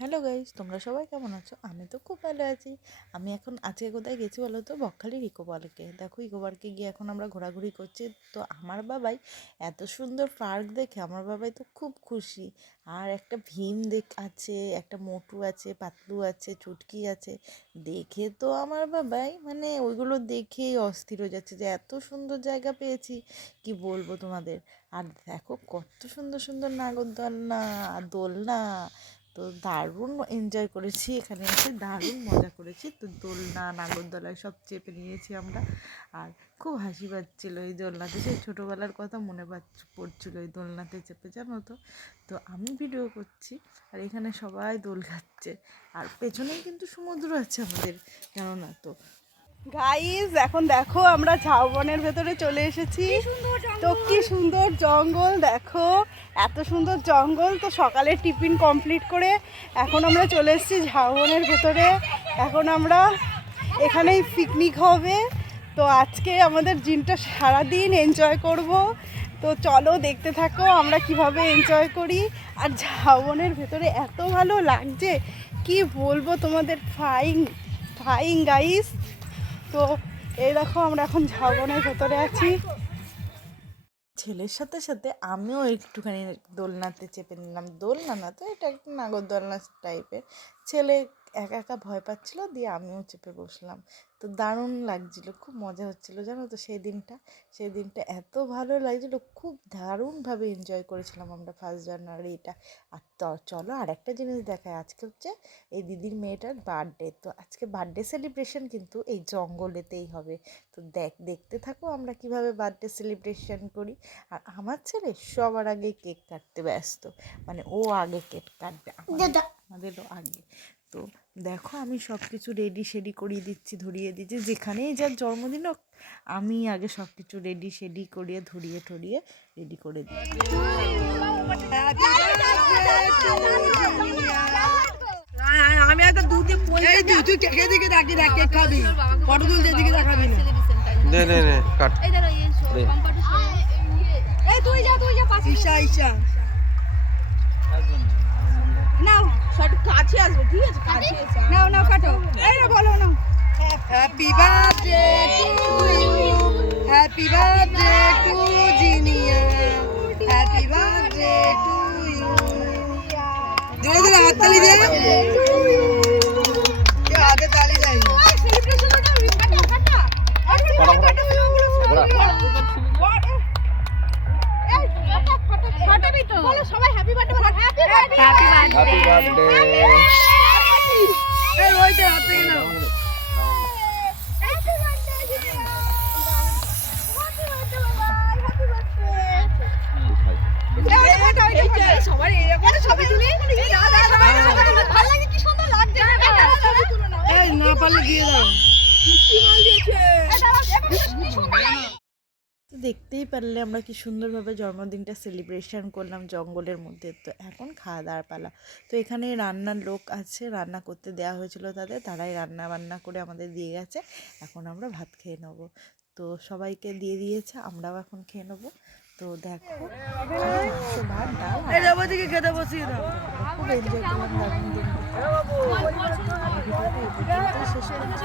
Hello guys, তোমরা সবাই কেমন আছো? আমি তো খুব ভালো আছি। আমি এখন আজকে কোথায় গেছি বলো তো? বকখালির ইকো পার্কে। দেখো, ইকো পার্কে গিয়ে এখন আমরা ঘোরাঘুরি করছি। তো আমার বাবাই এত সুন্দর পার্ক দেখে আমার বাবাই তো খুব খুশি। আর একটা ভীম আছে, একটা মোটু আছে, পাতলু আছে, চুটকি আছে। দেখে তো আমার বাবাই মানে ওইগুলো দেখেই অস্থির হয়ে যাচ্ছে যে এত সুন্দর জায়গা পেয়েছি, কি বলবো তোমাদের। আর দেখো কত সুন্দর সুন্দর নাগরদোলনা আর দোলনা। তো দারুণ এনজয় করেছি, এখানে এসে দারুণ মজা করেছি। তো দোলনা নাগরদোলায় সব চেপে নিয়েছি আমরা। আর খুব হাসি পাচ্ছিলো এই দোলনাতে, সেই ছোটোবেলার কথা মনে পড়ছিলো এই দোলনাতে চেপে, জানো তো। তো আমি ভিডিও করছি আর এখানে সবাই দোল খাচ্ছে। আর পেছনেই কিন্তু সমুদ্র আছে আমাদের, কেননা তো গাইস এখন দেখো আমরা ঝাউবনের ভেতরে চলে এসেছি। তো কি সুন্দর জঙ্গল দেখো, এত সুন্দর জঙ্গল। তো সকালে টিফিন কমপ্লিট করে এখন আমরা চলে এসেছি ঝাউবনের ভেতরে। এখন আমরা এখানেই পিকনিক হবে। তো আজকে আমাদের দিনটা সারাদিন এনজয় করব। তো চলো দেখতে থাকো আমরা কিভাবে এনজয় করি। আর ঝাউবনের ভেতরে এত ভালো লাগছে, কি বলবো তোমাদের। ফাইং ফাইং গাইস। তো এই দেখো আমরা এখন ঝাউবনের ভেতরে আছি। ছেলের সাথে সাথে আমিও একটুখানি দোলনাতে চেপে নিলাম। দোলনা না তো, এটা একটা নাগরদোলনা টাইপের। ছেলে একা একা ভয় পাচ্ছিল, দিয়ে আমিও চেপে বসলাম। তো দারুণ লাগছিলো, খুব মজা হচ্ছিলো, জানো তো। সেই দিনটা এত ভালো লাগছিলো, খুব দারুণভাবে এনজয় করেছিলাম আমরা 1 জানুয়ারিটা। আর চলো আর একটা জিনিস দেখায়। আজকে হচ্ছে এই দিদির মেয়েটার বার্থডে। তো আজকে বার্থডে সেলিব্রেশন কিন্তু এই জঙ্গলেতেই হবে। তো দেখতে থাকো আমরা কিভাবে বার্থডে সেলিব্রেশন করি। আর আমার ছেলে সবার আগে কেক কাটতে ব্যস্ত, মানে ও আগে কেক কাটবে আমাদেরও আগে। তো দেখো আমি সব কিছু রেডি করিয়ে দিচ্ছি, ধরিয়ে দিচ্ছি। যেখানেই যার জন্মদিন হোক, আমি আগে সব কিছু রেডি করিয়ে ধরিয়ে ঠরিয়ে রেডি করে দিই। আমি একটা দুধ দিয়ে তুই কেকে দিকে তাকিয়ে দেখ, কেক খাবি, ফটো তুলতে দিকে তাকাবি না। নে কাট। এই তুই যা পাশে। ঈশা নাও, শট কাছে আসবে, ঠিক আছে? কাছে এসে নাও কাটো। এই না বলো না, happy birthday to you, happy birthday to Zinia, happy birthday to you. জোরে জোরে হাততালি দে। কেউ হাতে তালি দেয় না। বলো সবাই হ্যাপি বার্থডে, হ্যাপি বার্থডে। এই ওইটা হাতে নাও। সবাই এরকম ছবি তুলি, ভালো লাগে, কি সুন্দর লাগছে। এই না পারলে দিয়ে দাও। তো দেখতেই পারলে আমরা কি সুন্দরভাবে জন্মদিনটা সেলিব্রেশন করলাম জঙ্গলের মধ্যে। তো এখন খাওয়া দাওয়ার পালা। তো এখানে রান্নার লোক আছে, রান্না করতে দেওয়া হয়েছিল তাদের, তারাই রান্না বান্না করে আমাদের দিয়ে গেছে। এখন আমরা ভাত খেয়ে নেবো। তো সবাইকে দিয়ে দিয়েছে, আমরাও এখন খেয়ে নেবো। তো দেখো ভাত ডাল খেতে বসিয়ে দাও। খুব এনজয় করলাম দারুণ দিনটা। ভিডিওটা এই পর্যন্তই শেষ করছি।